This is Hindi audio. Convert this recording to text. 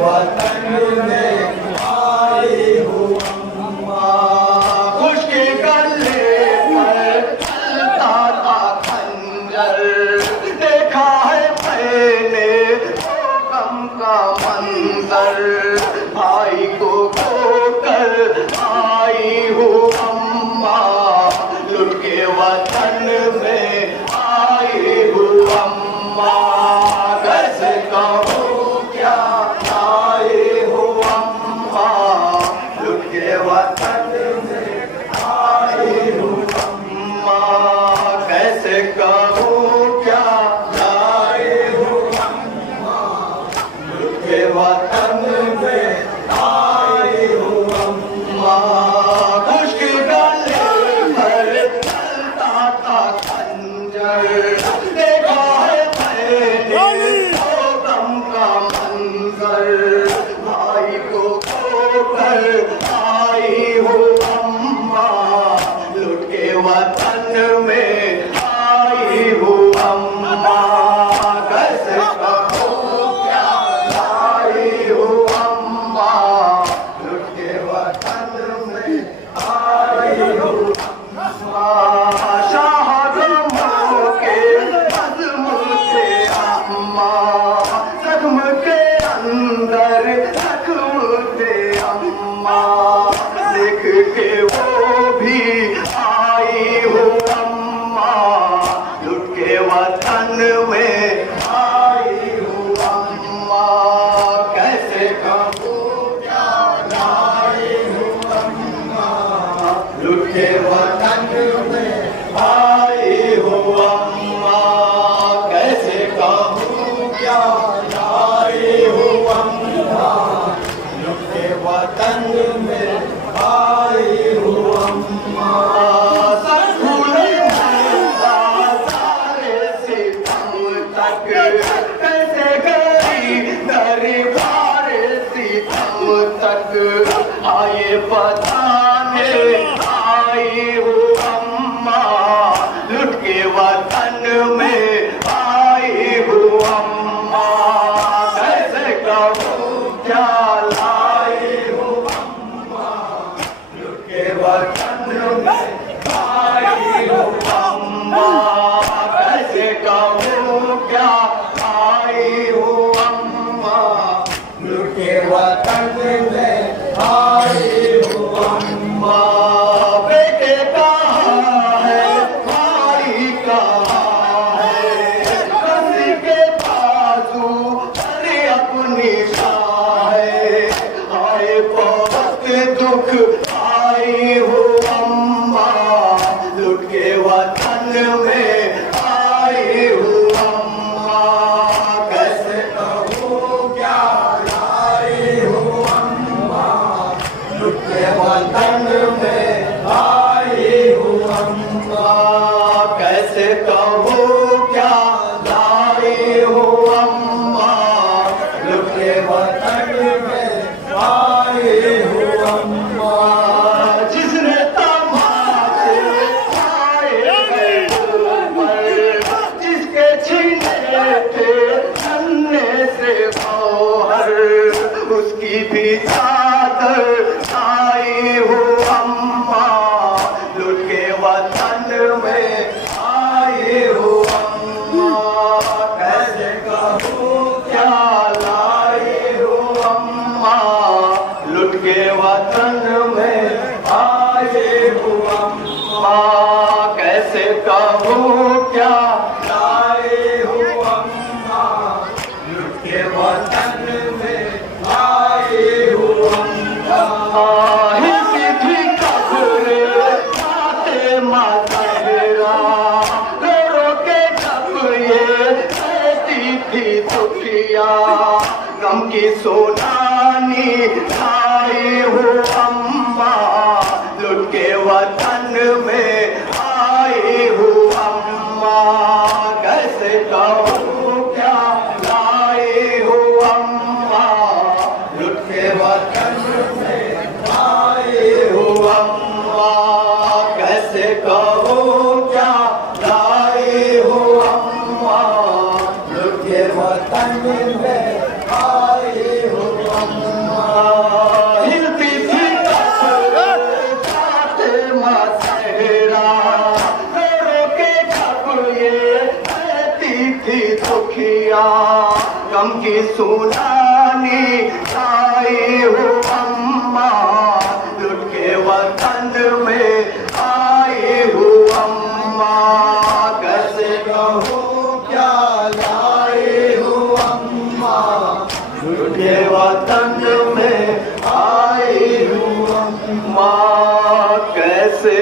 वतन में आई हूँ अम्मा। उसके गले पर चलता था खंजर, देखा है मैंने वो गम का मंजर। भाई को खोकर आई हूँ अम्मा, लुट के वतन में आई हूँ अम्मा। कैसे कहूँ क्या आई हूँ अम्मा, लुट के वतन में आई हूँ अम्मा। कैसे कहूँ क्या आई हूँ अम्मा, लुट के वतन में आई हूँ अम्मा। उसके गले पर चलता था खंजर, देखा है मैंने वो गम का मंजर। भाई को खोकर आई हूँ अम्मा, लुट के वतन में आई हूँ अम्मा। कैसे कहूँ क्या आई हूँ अम्मा, लुट के वतन में आई हूँ अम्मा। शाहजहां के बज़्म से अम्मा, जख्म के अंदर जख्म थे अम्मा। देख के वो भी आई हूँ अम्मा, लुट के वतन में आई हूँ अम्मा। कैसे कहूँ क्या आई हूँ अम्मा, लुट के वतन में आई हूँ अम्मा। कैसे कहूँ क्या आई हूँ अम्मा, लुट के वतन में आई हूँ अम्मा। सर फूले सारे सितम तक, कैसे गई दरबार सितम तक। आए बताने आई हूँ अम्मा, लुट के वतन में आई हूँ अम्मा। कैसे कहूँ क्या लाई हूँ अम्मा, लुट के वतन में आई हूँ अम्मा। कैसे कहूँ क्या आई हूँ अम्मा, लुट के वतन में आई हूँ अम्मा। बेटे कहाँ है, भाई कहाँ है, किसी के बाजू अरे अपनी शाह है। आए बहुत दुख आई हूँ अम्मा, लुट के वतन में आई हूँ अम्मा। कैसे कहूँ क्या आई हूँ अम्मा, लुट के वतन में आई हूँ अम्मा। कैसे कहूँ क्या लाई हूँ अम्मा, लुट के वतन में आई हूँ अम्मा। जिसने तमाचे खाए ऊपर, जिसके छीने थे छन्ने से गौहर, उसकी भी चादर आई हूँ अम्मा, लुट के वतन में आई हूँ अम्मा। कैसे कहूँ क्या लाई हूँ अम्मा, लुट के वतन में आई हूँ अम्मा। कैसे कहूँ क्या लाई हूँ अम्मा, लुट के वतन में आई हूँ अम्मा। हिंदी कब्र माते मातेरा, रो रो के जब ये सहती थी दुखिया, गम की सोनानी आई हूँ अम्मा, लुट के वतन में आई हूँ अम्मा। कैसे कहूँ क्या लाई हूँ अम्मा, लुट के वतन में आई हूँ अम्मा। कैसे कहूँ क्या लाई हूँ अम्मा, लुट के वतन में आई हूँ सुनानी आई हूँ अम्मा, लुट के वतन में आई हूँ अम्मा, कैसे कहूँ क्या लाई हूँ अम्मा, लुट के वतन में आई हूँ अम्मा, कैसे